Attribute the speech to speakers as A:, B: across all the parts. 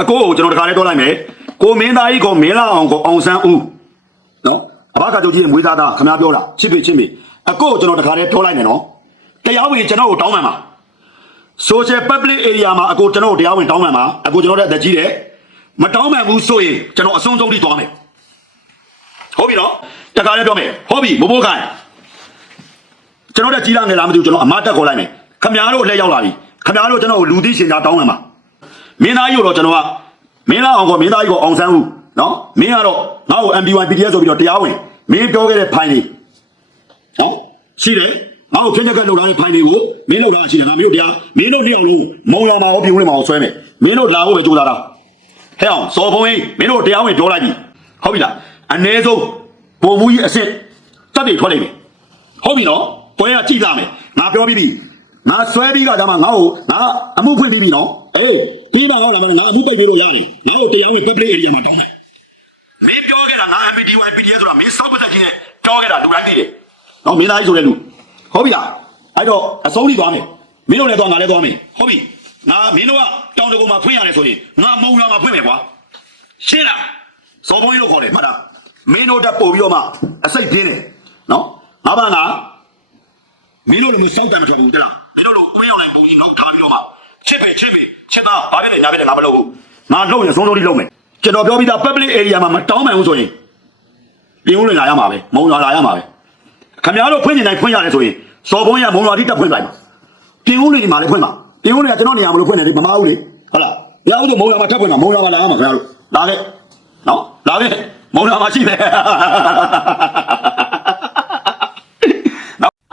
A: အကိုကိုကျွန်တော်တခါလေးပြောလိုက်မယ်ကိုမင်းသားကြီးကိုမင်းလာအောင်ကိုအောင်ဆန်းဦးနော်အဘကတို့ကြီးရဲ့မွေးသားသားခင်ဗျားပြောတာချစ်ပြီချစ်ပြီအကိုကိုကျွန်တော်တခါလေးပြောလိုက်မယ်နော်တရားဝင်ကျွန်တော်ကိုတောင်းပန်ပါ social public area မှာအကိုကျွန်တော်တို့တရားဝင်တောင်းပန်ပါအကိုကျွန်တော်တို့အသက်ကြီးတယ်မတောင်းပန်ဘူးဆိုရင်ကျွန်တော်အဆုံးဆုံးထိသွားမယ်ဟုတ်ပြီနော်တခါလေးပြောမယ်ဟုတ်ပြီမဘိုးခိုင်ကျွန်တော်တို့ကြီးလာနေလားမသိဘူးကျွန်တော်အမတက်ခေါ်လိုက်မယ်ခမများတို့လက်ရောက်လာပြီခမများတို့ကျွန်တော်ကိုလူသိရှင်သားတောင်းပန်ပါ မင်းသားကြီးကိုတော့ကျွန်တော်ကမင်းလာအောင်ကမင်းသားကြီးကိုအောင်ဆန်းဦးနော်မင်းကတော့ငါ့ကို MB1 PDF ဆိုပြီးတော့တရားဝင်မင်းပြောခဲ့တဲ့ဖိုင်လေးနော်ရှိတယ်ငါ့ကိုဖြည့်ချက်ကလောက်ထားတဲ့ဖိုင်လေးကိုမင်းလောက်ထားရှိတယ်ငါမင်းတို့တရားမင်းတို့နှစ်ယောက်လုံးမုံရမှာရောပြုံးနေမှာရောဆွဲမယ်မင်းတို့လာဖို့ပဲကြိုးစားတာဟဲ့အောင်စော်ဖုံးကြီးမင်းတို့တရားဝင်ပြောလိုက်ပြီဟုတ်ပြီလားအ ਨੇ ဆုံးပုံမှုကြီးအစ်စ်တက်တွေထွက်လိုက်မယ်ဟုတ်ပြီနော်ပွဲကကြည့်လာမယ်ငါပြောပြီးပြီ ငါဆွဲပြီးကဒါမှငါ့ကိုငါအမှုဖွင့်ပြီးပြီနော်အေးပြီးမှဟောလာမယ်ငါအမှုပိတ်ပြီးလို့ရတယ်ငါ့ကိုတရားဝင် public area မှာတောင်းမယ်မင်းပြောခဲ့တာငါ MPDY PDF ဆိုတာမင်းစောက်ပတ်သက်ကြီးနဲ့ပြောခဲ့တာလူတိုင်းသိတယ်။နော်မင်းသားကြီးဆိုတဲ့လူဟုတ်ပြီလား။အဲ့တော့အဆုံးထိသွားမယ်။မင်းတို့လည်းသွားငါလည်းသွားမယ်။ဟုတ်ပြီ။ငါမင်းတို့ကတောင်တကုံမှာဖွင့်ရတယ်ဆိုရင်ငါမုံရွာမှာဖွင့်မယ်ကွာ။ရှင်းလား။စော်ဘုန်းကြီးတို့ခေါ်တယ်မှတ်လား။မင်းတို့တက်ပို့ပြီးတော့မှအစိတ်ပြင်းတယ်။နော်။ငါဘာငါမင်းတို့လည်းမစောက်တယ်မထွက်ဘူးတဲ့လား။ မင်းတို့လိုဦးရောက်နိုင်ပုံကြီးငေါက်ထားပြီးတော့မှချစ်ပဲချစ်ပဲချစ်သားဘာဖြစ်လဲညာဖြစ်လဲငါမလုပ်ဘူး။ငါလုပ်ရင်ဆုံးဆုံးထိလုပ်မယ်။ကျွန်တော်ပြောပြီးသား public area မှာမတောင်းမှန်ဘူးဆိုရင်ပြင်းဦးလွင်လာရမှာပဲမုံရွာလာရမှာပဲခင်ဗျားတို့ဖွင့်နေတိုင်းဖွင့်ရတယ်ဆိုရင်စော်ဘုံရမုံရွာတိတက်ဖွင့်လိုက်ပါပြင်းဦးလွင်ဒီမှာလည်းဖွင့်ပါပြင်းဦးလွင်ကကျွန်တော်နေရာမလို့ဖွင့်နေတယ်မမဦးလေဟုတ်လားရအောင်ဆိုမုံရွာမှာထပ်ဖွင့်ပါမုံရွာမှာလာရမှာခင်ဗျားတို့လာခဲ့နော်လာခဲ့မုံရွာမှာရှိတယ်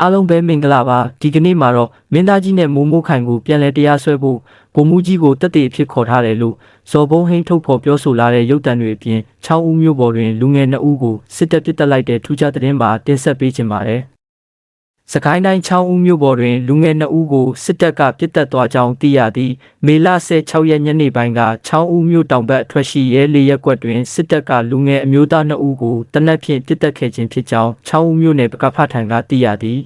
B: အားလုံးပဲမင်္ဂလာပါဒီကနေ့မှာတော့မင်းသားကြီးနဲ့မိုးမိုးခိုင်ကိုပြန်လဲတရားစွဲဖို့ဗိုလ်မှူးကြီးကိုတက်တဲ့အဖြစ်ခေါ်ထားတယ်လို့ဇော်ဘုံဟိန်းထုတ်ဖော်ပြောဆိုလာတဲ့ရုပ်တံတွေအပြင်6ဦးမျိုးပေါ်တွင်လူငယ်2ဦးကိုစစ်တပ်ပစ်တက်လိုက်တဲ့ထူးခြားသတင်းပါတင်ဆက်ပေးခြင်းပါတယ်စကိုင်းတိုင်း6ဦးမျိုးပေါ်တွင်လူငယ်2ဦးကိုစစ်တပ်ကပစ်တက်သွားကြောင်းသိရသည်မေလ16ရက်ညနေပိုင်းက6ဦးမျိုးတောင်ဘက်အထွက်ရှိရဲလေးရက်ကွက်တွင်စစ်တပ်ကလူငယ်အမျိုးသား2ဦးကိုတနက်ဖြန်ပစ်တက်ခဲ့ခြင်းဖြစ်ကြောင်း6ဦးမျိုးနယ်ပကဖထံကသိရသည်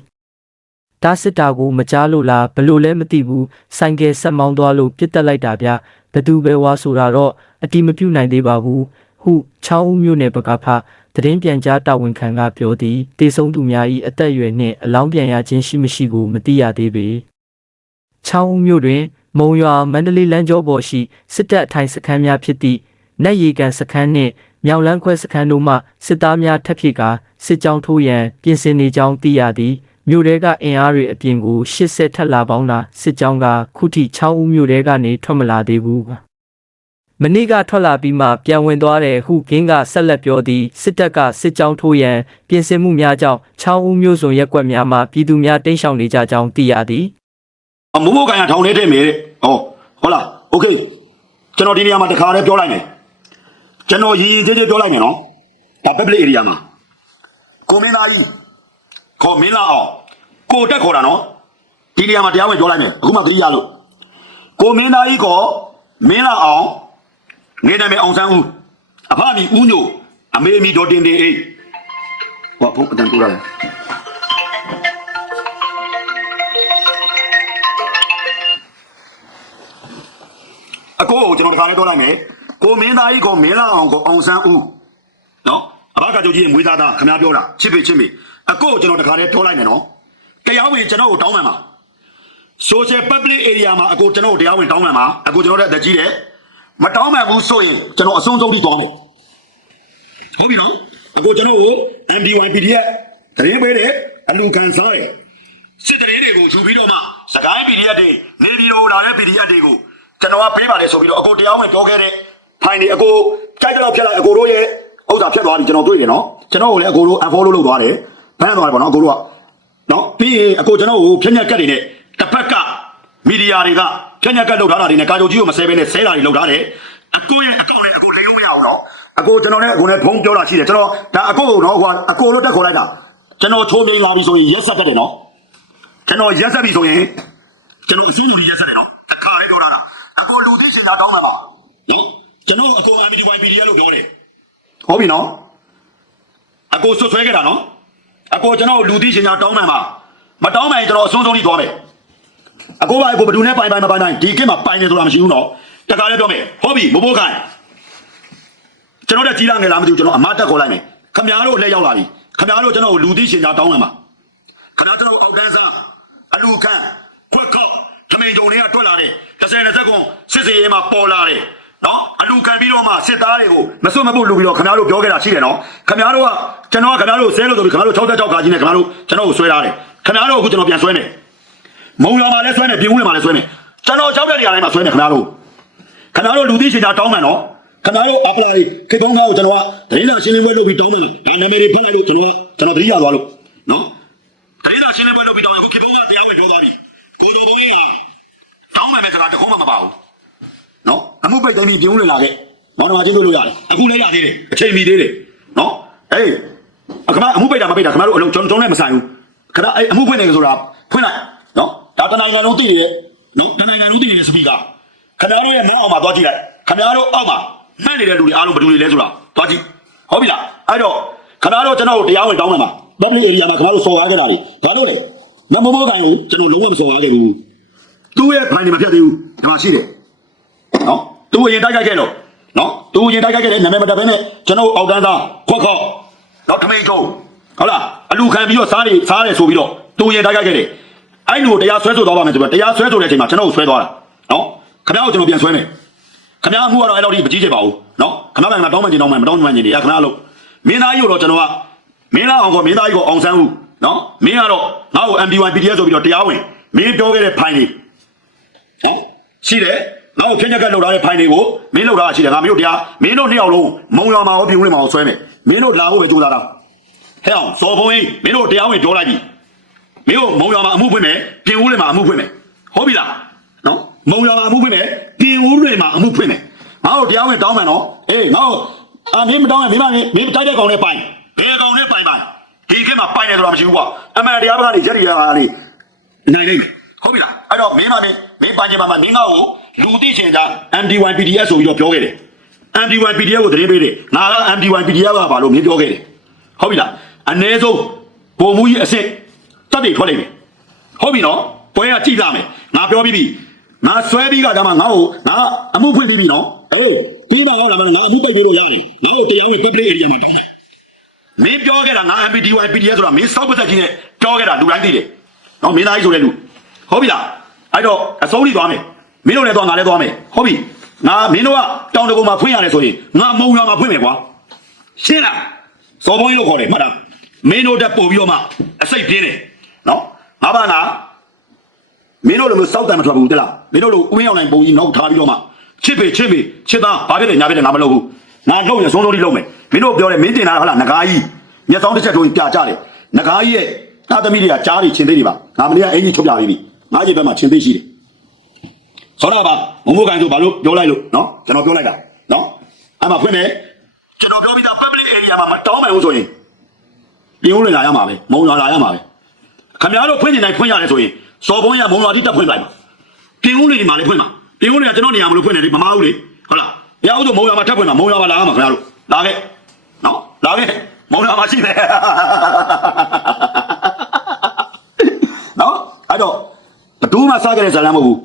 B: တားစစ်တာကိုမကြားလို့လားဘလို့လဲမသိဘူးဆိုင်ကယ်ဆက်မောင်းသွားလို့ပြစ်တက်လိုက်တာဗျဘသူပဲဝါဆိုတာတော့အတိမပြုတ်နိုင်သေးပါဘူးဟုချောင်းဦးမျိုးနယ်ဘကဖသတင်းပြန်ကြားတာဝန်ခံကပြောသည်တေဆုံးသူများ၏အသက်အရွယ်နှင့်အလောင်းပြန်ရခြင်းရှိမရှိကိုမသိရသေးပေချောင်းဦးမျိုးတွင် မုံရွာမန္တလေးလမ်းကျောပေါ်ရှိစစ်တပ်အထိုင်စခန်းများဖြစ်သည့်နက်ရီကန်စခန်းနှင့်မြောက်လန်းခွဲစခန်းတို့မှစစ်သားများထပ်ဖြစ်ကာစစ်ကြောင်းထိုးရန်ပြင်ဆင်နေကြောင်းသိရသည် မြို့တဲကအင်အားတွေအပြင်ကို80ထက်လာပေါင်းတာစစ်ကြောင်းကခုထိ6ဦးမြို့တဲကနေထွက်မလာသေးဘူးမနေ့ကထွက်လာပြီးမှပြန်ဝင်သွားတယ်ဟုဂင်းကဆက်လက်ပြောသည်စစ်တပ်ကစစ်ကြောင်းထိုးရန်ပြင်ဆင်မှုများကြောင့်6ဦးမြို့စုံရက်ကွက်များမှာပြည်သူများတိမ်းရှောင်နေကြကြောင်းသိရသည်
A: အမိုးမိုးကန်ရထောင်ထဲထည့်မယ်တဲ့ဟောဟုတ်လားโอเคကျွန်တော်ဒီနေရာမှာတခါတည်းပြောလိုက်မယ်ကျွန်တော်ရည်ရည်သေးသေးပြောလိုက်မယ်နော်ဒါ public area မှာကိုမင်းသားကြီး ခေါ်မင်းလာအောင်ကိုတက်ခေါ်တာနော်ဒီနေရာမှာတရားဝင်ပြောလိုက်မယ်အခုမှသတိရလို့ကိုမင်းသားကြီးခေါ်မင်းလာအောင်နေနာမည်အောင်ဆန်းဦးအဖအမီဦးညိုအမေအမီဒေါ်တင်တင်အေးဟောဘုံအတန်တူရတယ်အကိုကိုကျွန်တော်တခါလေးပြောလိုက်မယ်ကိုမင်းသားကြီးကိုမင်းလာအောင်ကိုအောင်ဆန်းဦးနော်အဘကကြိုကြီးရဲ့မွေးသားသားခင်ဗျားပြောတာချစ်ပေချစ်ပေ အကိုကိုကျွန်တော်တခါလေးပြောလိုက်မယ်နော်တရားဝင်ကျွန်တော်ကိုတောင်းပန်ပါ social public area မှာအကိုကျွန်တော်ကိုတရားဝင်တောင်းပန်ပါအကိုကျွန်တော်တို့အသက်ကြီးတယ်မတောင်းပန်ဘူးဆိုရင်ကျွန်တော်အဆုံးဆုံးထိသွားမယ်ဟုတ်ပြီနော်အကိုကျွန်တော်ကို MD1 PDF တရင်ပေးတယ်အလူခံစားတယ်စစ်တရင်တွေကိုယူပြီးတော့မှစကိုင်း PDF တွေနေပြီးတော့လာတဲ့ PDF တွေကိုကျွန်တော်ကပေးပါလေဆိုပြီးတော့အကိုတရားဝင်ပြောခဲ့တဲ့ဖိုင်တွေအကိုကြိုက်တော့ဖြတ်လိုက်အကိုတို့ရဲ့ဥစ္စာဖြတ်သွားပြီကျွန်တော်တွေ့တယ်နော်ကျွန်တော်ကိုလည်းအကိုတို့ unfollow လုပ်သွားတယ် ဘန်းသွားတယ်ပေါ့နော်အကိုတို့ကနော်ပြီးရင်အကိုကျွန်တော်ကိုဖြတ်ညက်ကတ်တွေနဲ့တစ်ဖက်ကမီဒီယာတွေကဖြတ်ညက်ကတ်လုပ်ထားတာတွေနဲ့ကာကြိုကြီးကိုမဆဲဘဲနဲ့ဆဲတာတွေလုပ်ထားတယ်အကိုရဲ့အကောင့်နဲ့အကိုလိမ်လို့မရအောင်နော်အကိုကျွန်တော်နဲ့အကိုနဲ့ဖုန်းပြောတာရှိတယ်ကျွန်တော်ဒါအကိုကိုနော်ဟိုကအကိုလို့တက်ခေါ်လိုက်တာကျွန်တော်ချိုးမိန်လာပြီဆိုရင်ရက်ဆက်တတ်တယ်နော်ကျွန်တော်ရက်ဆက်ပြီဆိုရင်ကျွန်တော်အစင်းလူကြီးရက်ဆက်တယ်နော်တခါလေးပြောတာလားအကိုလူသိရှင်သာတောင်းမှာပါနော်ကျွန်တော်အကို MDY PDF လို့ပြောတယ်ဟုတ်ပြီနော်အကိုဆွဆွဲခဲ့တာနော် အကိုကျွန်တော်လူသိရှင်သာတောင်းမှာပါမတောင်းမှရင်ကျွန်တော်အဆုံးဆုံးကြီးသွားမယ်အကိုပါအကိုဘယ်သူနဲ့ပိုင်ပိုင်မပိုင်နိုင်ဒီကိမှာပိုင်နေဆိုတာမရှိဘူးနော်တတခါလည်းပြောမယ်ဟုတ်ပြီမမိုးခိုင်ကျွန်တော်တက်ကြီးလာငယ်လားမသိဘူးကျွန်တော်အမတက်ခေါ်လိုက်မယ်ခမများတို့လက်ရောက်လာပြီခမများတို့ကျွန်တော်ကိုလူသိရှင်ကြားတောင်းလာမှာခမများကျွန်တော်အောက်တန်းစားအလူခန့်ခွက်ခောက်ထမိန်တုံတွေကထွက်လာတယ်တစ်ဆယ်နှစ်ဆက်ကွန်စစ်စေးရေးမှာပေါ်လာတယ် နော်အလူခံပြီးတော့မှစစ်သားတွေကိုမစွတ်မပုတ်လူပြီးတော့ခမများတို့ပြောခဲ့တာရှိတယ်နော်ခမများတို့ကကျွန်တော်ကခမများတို့ဆဲလို့ဆိုပြီးခမများတို့66ခါကြီးနဲ့ခမများတို့ကျွန်တော်ကိုဆွဲထားတယ်ခမများတို့အခုကျွန်တော်ပြန်ဆွဲမယ်မုံရွာမှာလည်းဆွဲနေပြင်ဦးမှာလည်းဆွဲနေကျွန်တော်ကြောက်တဲ့နေရာတိုင်းမှာဆွဲနေခင်ဗျားတို့ခင်ဗျားတို့လူသိရှင်ကြားတောင်းမှန်နော်ခင်ဗျားတို့အပလာတွေခေတုံးကားကိုကျွန်တော်ကဒရင်းလာရှင်းလင်းပွဲလုပ်ပြီးတောင်းမှန်တယ်နာမည်တွေဖတ်လိုက်လို့ကျွန်တော်ကကျွန်တော်သတိရသွားလို့နော်ဒရင်းလာရှင်းလင်းပွဲလုပ်ပြီးတောင်းရင်အခုခေတုံးကတရားဝင်ပြောသွားပြီကိုတော်ဘုံကြီးဟာတောင်းမှန်မဲ့စကားတစ်ခုမှမပါဘူးနော်အမှု ပိတ်သိမ်းပြီးပြင်ဦးလာခဲ့မောင်တော်မချင်းတို့လို့ရတယ်အခုလည်းရသေးတယ်အချိန်မီသေးတယ်နော်အေးအခမအမှုပိတ်တာမပိတ်တာခင်ဗျားတို့အလုံးကျွန်တော်နဲ့မဆိုင်ဘူးခင်ဗျားအဲ့အမှုဖွင့်နေကြဆိုတာဖွင့်လိုက်နော်ဒါတနိုင်ငံလုံးသိနေတယ်နော်တနိုင်ငံလုံးသိနေတဲ့စပီကာခင်ဗျားတို့ရဲ့မောင်းအောင်မှာသွားကြည့်လိုက်ခင်ဗျားတို့အောက်မှာမှတ်နေတဲ့လူတွေအားလုံးဘယ်သူတွေလဲဆိုတာသွားကြည့်ဟုတ်ပြီလားအဲ့တော့ခင်ဗျားတို့ကျွန်တော်တို့တရားဝင်တောင်းမှမှာ public area မှာခင်ဗျားတို့စော်ကားခဲ့တာတွေဘာလို့လဲမမမောခိုင်ကိုကျွန်တော်လုံးဝမစော်ကားခဲ့ဘူးသူ့ရဲ့ဖိုင်တွေမဖြတ်သေးဘူးဒီမှာရှိတယ်နော် သူအရင်တိုက်ခိုက်ခဲ့လို့နော်သူအရင်တိုက်ခိုက်ခဲ့တဲ့နာမည်မတက်ဘဲနဲ့ကျွန်တော်အောက်တန်းသားခွက်ခောက်နော်ထမိန်ကျုံဟုတ်လားအလူခံပြီးတော့စားနေစားတယ်ဆိုပြီးတော့သူအရင်တိုက်ခိုက်ခဲ့တယ်အဲ့လူကိုတရားဆွဲဆိုသွားပါမယ်ဆိုတော့တရားဆွဲဆိုတဲ့အချိန်မှာကျွန်တော်ကိုဆွဲသွားတာနော်ခင်ဗျားကိုကျွန်တော်ပြန်ဆွဲမယ်ခင်ဗျားအမှုကတော့အဲ့လိုကြီးမကြည့်ချင်ပါဘူးနော်ခင်ဗျားကငါတောင်းမှန်ချင်တောင်းမှန်မတောင်းမှန်ချင်နေအဲ့ခင်ဗျားလို့မင်းသားကြီးကိုတော့ကျွန်တော်ကမင်းသားအောင်ကမင်းသားကြီးကိုအောင်ဆန်းဦးနော်မင်းကတော့ငါ့ကို MD1 PDF ဆိုပြီးတော့တရားဝင်မင်းပြောခဲ့တဲ့ဖိုင်တွေဟမ်ရှိတယ် ငါ့ကိုဖြင်းချက်ကလောက်ထားတဲ့ဖိုင်တွေကိုမင်းလောက်ထားတာရှိတယ်ငါမင်းတို့တရားမင်းတို့နှစ်ယောက်လုံးမုံရွာမှာရောပြင်ဦးလေးမှာရောဆွဲမယ်မင်းတို့လာဖို့ပဲကြိုးစားတာဟဲ့အောင်စော်ဘုံကြီးမင်းတို့တရားဝင်ပြောလိုက်ပြီမင်းတို့မုံရွာမှာအမှုဖွင့်မယ်ပြင်ဦးလေးမှာအမှုဖွင့်မယ်ဟုတ်ပြီလားနော်မုံရွာမှာအမှုဖွင့်မယ်ပြင်ဦးလေးမှာအမှုဖွင့်မယ်ငါတို့တရားဝင်တောင်းမယ်နော်အေးငါတို့အာမင်းမတောင်းရင်မင်းမမင်းမတိုက်တဲ့ကောင်နဲ့ပိုင်ဘယ်ကောင်နဲ့ပိုင်ပိုင်ဒီခေတ်မှာပိုင်တယ်ဆိုတာမရှိဘူးကွာအမှန်တရားဘက်ကနေရက်ရီယာကနေနိုင်လိမ့်မယ် ဟုတ်ပြီလားအဲ့တော့မင်းမမင်းမင်းပန်းချင်ပါမမင်းငါ့ကိုလူသိချင်ကြ MD1 PDF ဆိုပြီးတော့ပြောခဲ့တယ် MD1 PDF ကိုသတင်းပေးတယ်ငါက MD1 PDF ကဘာလို့မင်းပြောခဲ့တယ်ဟုတ်ပြီလားအ ਨੇ ဆုံးပုံမူကြီးအစ်စ်တက်တွေထွက်လိမ့်မယ်ဟုတ်ပြီနော်ပွဲကကြည့်လာမယ်ငါပြောပြီးပြီငါဆွဲပြီးကကြမှာငါ့ကိုငါအမှုဖွင့်ပြီးပြီနော်အေးပြီးတော့လာမယ်ငါအမှုပိတ်ပြီးတော့ရတယ်ငါ့ကိုတရားဝင် public area မှာတောင်းတယ်မင်းပြောခဲ့တာငါ MPTY PDF ဆိုတာမင်းစောက်ပတ်သက်ကြီးနဲ့ပြောခဲ့တာလူတိုင်းသိတယ်။နော်မင်းသားကြီးဆိုတဲ့လူ ဟုတ်ပြီလား။အဲ့တော့အစိုးရသွားမယ်။မင်းတို့လည်းသွားငါလည်းသွားမယ်။ဟုတ်ပြီ။ငါမင်းတို့ကတောင်တကုံမှာဖွင့်ရတယ်ဆိုရင်ငါမုံရွာမှာဖွင့်မယ်ကွာ။ရှင်းလား။စော်ဘုံကြီးလို့ခေါ်တယ်မှတ်လား။မင်းတို့တက်ပို့ပြီးတော့မှအစိတ်ပြင်းတယ်။နော်။ငါဘာနာမင်းတို့လိုမျိုးစောက်တန်မထွက်ဘူးတလား။မင်းတို့လိုဥမင်းအောင်နိုင်ပုံကြီးနောက်ထားပြီးတော့မှချစ်ပေချစ်ပေချစ်သားဘာဖြစ်လဲညာဖြစ်တယ်ငါမလုပ်ဘူး။ငါလုပ်ရင်ဆုံးဆုံးလေးလုပ်မယ်။မင်းတို့ပြောတယ်မင်းတင်တာဟုတ်လားငကားကြီးမျက်စောင်းတစ်ချက်တို့ပြကြတယ်။ငကားကြီးရဲ့သားသမီးတွေကကြားတွေချင်းသေးတွေပါ။ငါမနေ့ကအင်ကြီးချုပ်ပြပြီးပြီ။ ငါကြီးဘက်မှာချင်းသေးရှိတယ်။ဆောနာပါမမိုးကန်ဆိုဘာလို့ပြောလိုက်လို့နော်ကျွန်တော်ပြောလိုက်တာနော်အဲ့မှာဖွင့်မယ်ကျွန်တော်ပြောပြီးသား public area မှာမတောင်းမယ်ဘူးဆိုရင်ပြင်ဦးလင်လာရမှာပဲမုံလာလာရမှာပဲခင်ဗျားတို့ဖွင့်နေတိုင်းဖွင့်ရတယ်ဆိုရင်စော်ဘုံရမုံလာတိတက်ဖွင့်လိုက်ပါပြင်ဦးလင်ဒီမှာလည်းဖွင့်ပါပြင်ဦးလင်ကကျွန်တော်နေရာမလို့ဖွင့်နေတယ်မမဟုတ်လေဟုတ်လားရအောင်ဆိုမုံရမှာထပ်ဖွင့်ပါမုံရမှာလာရမှာခင်ဗျားတို့လာခဲ့နော်လာခဲ့မုံရမှာရှိတယ်နော်အဲ့တော့ ဘယ်သူမှစားကြတဲ့ဇာတ်လမ်းမဟုတ်ဘူး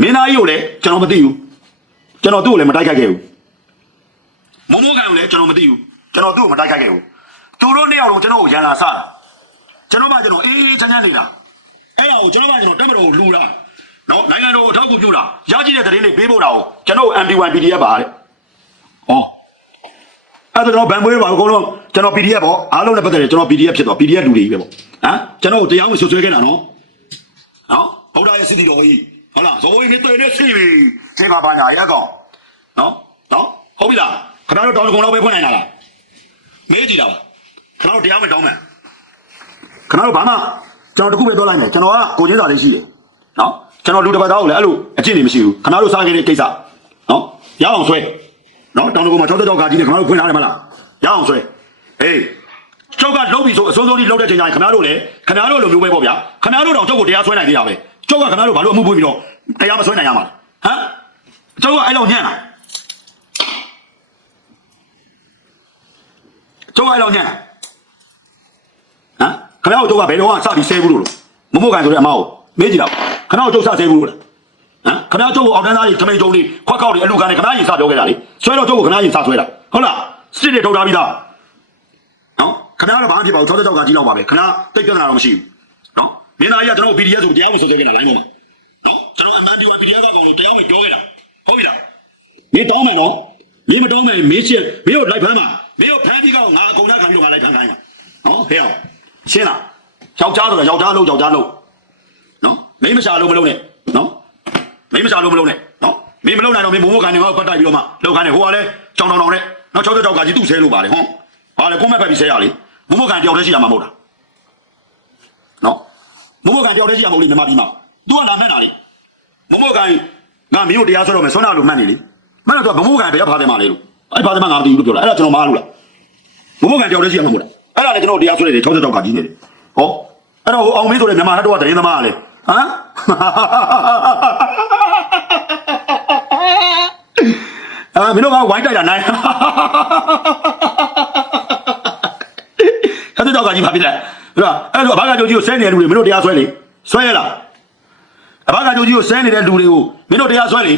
A: မင်းသားကြီးကိုလည်းကျွန်တော်မသိဘူးကျွန်တော်သူ့ကိုလည်းမတိုက်ခိုက်ခဲ့ဘူးမမိုးကန်ကိုလည်းကျွန်တော်မသိဘူးကျွန်တော်သူ့ကိုမတိုက်ခိုက်ခဲ့ဘူးသူတို့နှစ်ယောက်လုံးကျွန်တော်ကိုရန်လာစတာကျွန်တော်မှကျွန်တော်အေးအေးချမ်းချမ်းနေတာအဲ့ဒါကိုကျွန်တော်မှကျွန်တော်တက်မတော်ကိုလူတာနော်နိုင်ငံတော်ကိုအထောက်အကူပြုတာရရှိတဲ့သတင်းတွေပေးဖို့တာကိုကျွန်တော် MD1 PDF ပါတဲ့ဟောအဲ့ဒါတော့ဗန်ပွဲပါအကုန်လုံးကျွန်တော် PDF ပေါ့အားလုံးနဲ့ပတ်သက်တယ်ကျွန်တော် PDF ဖြစ်တော့ PDF လူတွေကြီးပဲပေါ့ဟမ်ကျွန်တော်ကိုတရားဝင်ဆွဆွဲခဲ့တာနော် နော်ဗုဒ္ဓရဲ့စိတ္တိတော်ကြီးဟုတ်လားဇော်ဝေးမင်းတွေ့နေရှိပြီချိန်ပါပါညာရဲ့အကောင်နော်နော်ဟုတ်ပြီလားခဏတော့တောင်းတကုံတော့ပဲဖွင့်နိုင်တာလားမေးကြည့်တာပါခဏတော့တရားမတောင်းမယ်ခဏတော့ဘာမှကျွန်တော်တခုပဲပြောလိုက်မယ်ကျွန်တော်ကကိုချင်းစာလေးရှိတယ်နော်ကျွန်တော်လူတစ်ပတ်သားကိုလည်းအဲ့လိုအကျင့်တွေမရှိဘူးခဏတော့စားခဲ့တဲ့ကိစ္စနော်ရအောင်ဆွဲနော်တောင်းတကုံမှာ60တောက်ကာကြီးနဲ့ခဏတော့ဖွင့်ထားတယ်မလားရအောင်ဆွဲဟေး ကျုပ်ကလုံးပြီဆိုအစိုးစိုးလေးလုံးတဲ့ချိန်ကျရင်ခင်ဗျားတို့လည်းခင်ဗျားတို့လိုမျိုးပဲပေါ့ဗျာခင်ဗျားတို့တော့ကျုပ်ကိုတရားဆွဲနိုင်သေးတာပဲကျုပ်ကခင်ဗျားတို့ဘာလို့အမှုပွင့်ပြီးတော့တရားမဆွဲနိုင်ရမှာလဲဟမ်ကျုပ်ကအဲ့လိုညံ့လားကျုပ်ကအဲ့လိုညံ့လားဟမ်ခင်ဗျားတို့ကျုပ်ကဘယ်တော့မှစပြီးဆဲဘူးလို့မမို့ကန်ဆိုတဲ့အမကိုမေးကြည့်တော့ခင်ဗျားတို့ကျုပ်စဆဲဘူးလို့လားမ်ခင်ဗျားကျုပ်ကိုအောက်တန်းသားကြီးထမိန်ကျုံလေးခွက်ကောက်လေးအလူကန်လေးခင်ဗျားရင်စပြောခဲ့တာလေဆွဲတော့ကျုပ်ကိုခင်ဗျားရင်စဆွဲတာဟုတ်လားစစ်တွေထုတ်ထားပြီးသားနော် ခင်ဗျားတော့ဘာမှဖြစ်ပါဘူး66ကကြီးလောက်ပါပဲခင်ဗျားတိတ်ပြဿနာတော့မရှိဘူးနော်မင်းသားကြီးကကျွန်တော် PDF ဆိုတရားဝင်ဆွဲခဲ့တာလိုင်းပေါ်မှာနော်ကျွန်တော်အမှန်တရား PDF ကကောင်လို့တရားဝင်ပြောခဲ့တာဟုတ်ပြီလားမင်းတောင်းမယ်နော်မင်းမတောင်းမယ်မင်းရှင်းမင်းတို့လိုက်ဖမ်းမှာမင်းတို့ဖမ်းပြီးကောင်ငါအကုန်လုံးခံပြီးတော့ငါလိုက်ဖမ်းခိုင်းမှာနော်ဟဲ့အောင်ရှင်းလားယောက်ျားဆိုတော့ယောက်ျားလို့ယောက်ျားလို့နော်မင်းမရှာလို့မလုပ်နဲ့နော်မင်းမရှာလို့မလုပ်နဲ့နော်မင်းမလုပ်နိုင်တော့မင်းဘုံဘုံခံနေငါ့ကိုပတ်တိုက်ပြီးတော့မှလောက်ခိုင်းနေဟိုကလည်းကြောင်တောင်တောင်နဲ့နော်၆၆ကကြီးသူ့ဆဲလို့ပါလေဟောဟာလေကိုမဲ့ဖက်ပြီးဆဲရလေ ဘုံဘုံခံတယောက်တည်းရှိရမှာမဟုတ်တာနော်ဘုံဘုံခံတယောက်တည်းရှိရမဟုတ်လေမြမပြီးမှာ तू ကလာမှန်းတာလေဘုံဘုံခံငါမင်းတို့တရားဆွဲတော့မယ်ဆွမ်းနာလို့မှတ်နေလေမှန်တော့ဘုံဘုံခံတရားဖားတယ်မှာလေလို့အဲ့ဖားတယ်မှာငါမသိဘူးလို့ပြောတာအဲ့ဒါကျွန်တော်မအားလို့လားဘုံဘုံခံတယောက်တည်းရှိရမှာမဟုတ်တာအဲ့ဒါလည်းကျွန်တော်တရားဆွဲနေတယ်၆၆ကကြီးနေတယ်ဟောအဲ့တော့အောင်မင်းဆိုတဲ့မြန်မာတော့တရင်သမားကလေဟမ်အာမင်းတို့ကဝိုင်းတိုက်တာနိုင် ဟဲ့တော့ကကြီးပါပြီလားအဲ့တော့အဲ့တော့အဘကကြိုကြီးကိုဆဲနေတဲ့လူတွေမင်းတို့တရားဆွဲလေဆွဲရလားအဘကကြိုကြီးကိုဆဲနေတဲ့လူတွေကိုမင်းတို့တရားဆွဲလေ